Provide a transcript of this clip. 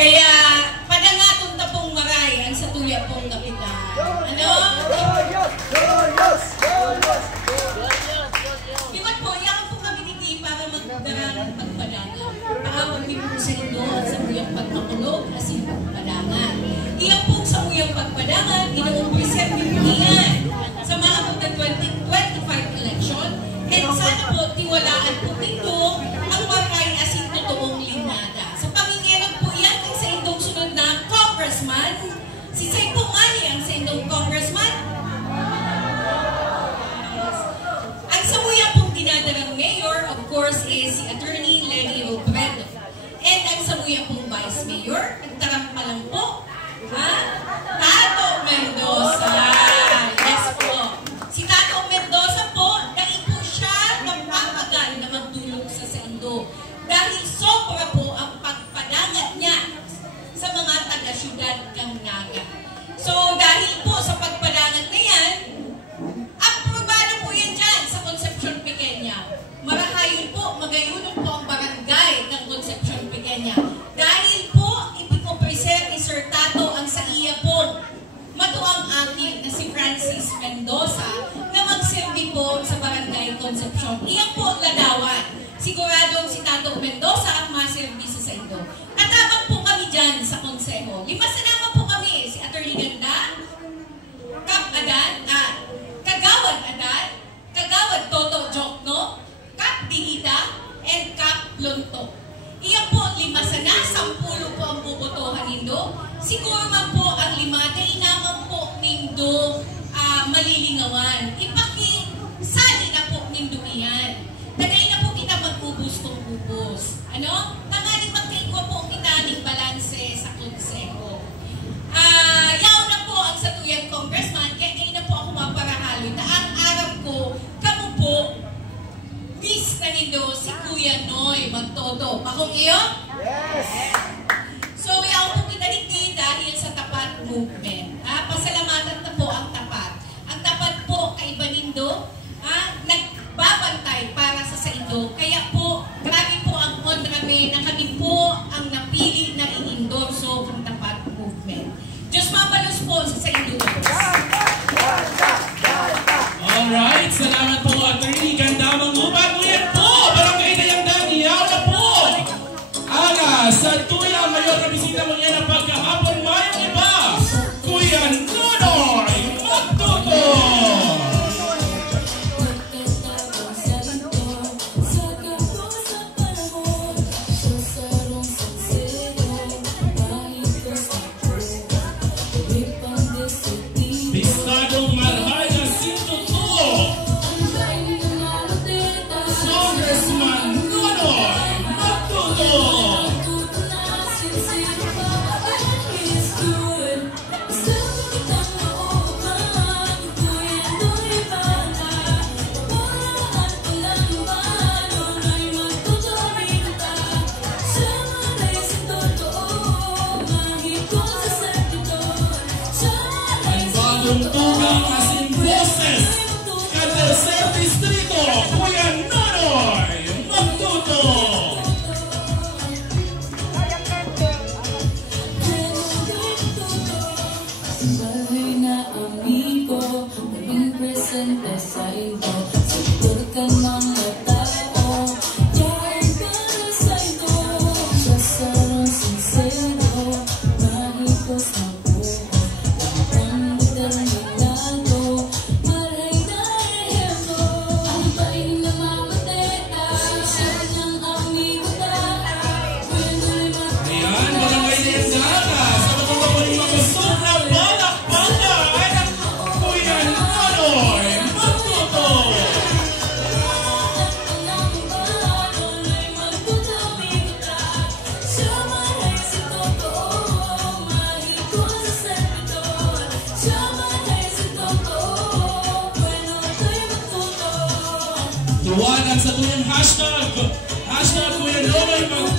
Kaya, padangatong tapong maray ang sa tuya pong kapitan. Ano? Iwan po, yan po kami niti para magdarang pagpadangan. Paawag din po sa Indo at sa muyang pagmakulog as in pagpadangan. Iyan po sa muyang pagpadangan, ino-present din niyan sa mga magda 2025 election. And sana po, tiwalaan po dito ang maray as in totoong linada. Sa panginginan po yan, ang sa Indong sunod na congressman, si Say Pumani ang sa Indong congressman. Ang sa muya pong dinadarang mayor, of course, is si Attorney Lenny Robredo. And ang sa muya pong vice mayor, nagtarang pa lang po, Tato Mendoza. Yes po. Si Tato Mendoza po, dahil po siya napapagal na magdulog sa Indo. Dahil sobra po ang pagpadangat niya sa mga taga-syudad ng Naga. So dahil po sa pagpadangat na yan, aprobado po yan dyan sa Concepcion Pequeña. Marahayin po, magayunan po ang barangay ng Concepcion Pequeña. Dahil po, ipinopresent ni Sir Tato ang sa iya po matuang akin na si Francis Mendoza na magsilbi po sa barangay Concepcion. Iyan po ang ladawan. Siguradong si Tato Mendoza ang maservisa sa Indo. Katabang po kami dyan sa konseho. 5 sanama po kami. Si Atty. Ganda, Kap Adan, Kagawad Adan, Kagawad Toto Jokno, Kap Digita, and Kap Lonto. Iyan po 5 sana, 10 po ang bubotohan nindo. Siguro man po ang 5 dahil naman po nindo malilingawan. Ipakisali na po nindo iyan. Tanay na po kita mag-ubos tong ubos. Ano? Tangaling magkaigwa po kita ng balanse sa konseho. Yaw na po ang satuyang congressman, kaya ngayon na po ako maparahalo na ang aram ko, kamo po, miss na nindo si Kuya Noy Magtoto. Bakong iyo? Yes! So, yaw po kita niti dahil sa tapat movement. Pasalamatan na po ang tapat. Ang tapat po kay Banindo, nagbabantay para sa Indo. Kaya po, grabe po ang kontrame na kami po ang napili na i-endorso ang tapat movement. Diyos mabalos po sa Indo. Alright, salamat po, Attorney Ganda Mangubat. Ngayon po, barangay na yung Daniel na po. Aga, sa tuya ngayon na bisita mo yan ang pagkahapon mayong iba. Kuya Nonoy Magtoto. Bistadong Marhaya Sintuto. Congressman Nonoy Magtoto. Tungtungang asin boses ka tercer distrito, Kuya Nonoy Magtoto. Bahay na amigo, naging presente sa Indo. Siguro ka mga tao, yain ka na sa Indo. Siya sarang sincero, mahigos na buo. Ang determinado, maray na ehemplo. Ang bahay na mamateta, siya niyang amigo na. Kuya Noy Magtoto. Ayan, barangay na yung Daga. Sa matutapon yung gusto na balak-balak ang Kuya Nonoy Magtoto. Tuwagan sa tuyang hashtag Kuya Nonoy Magtoto.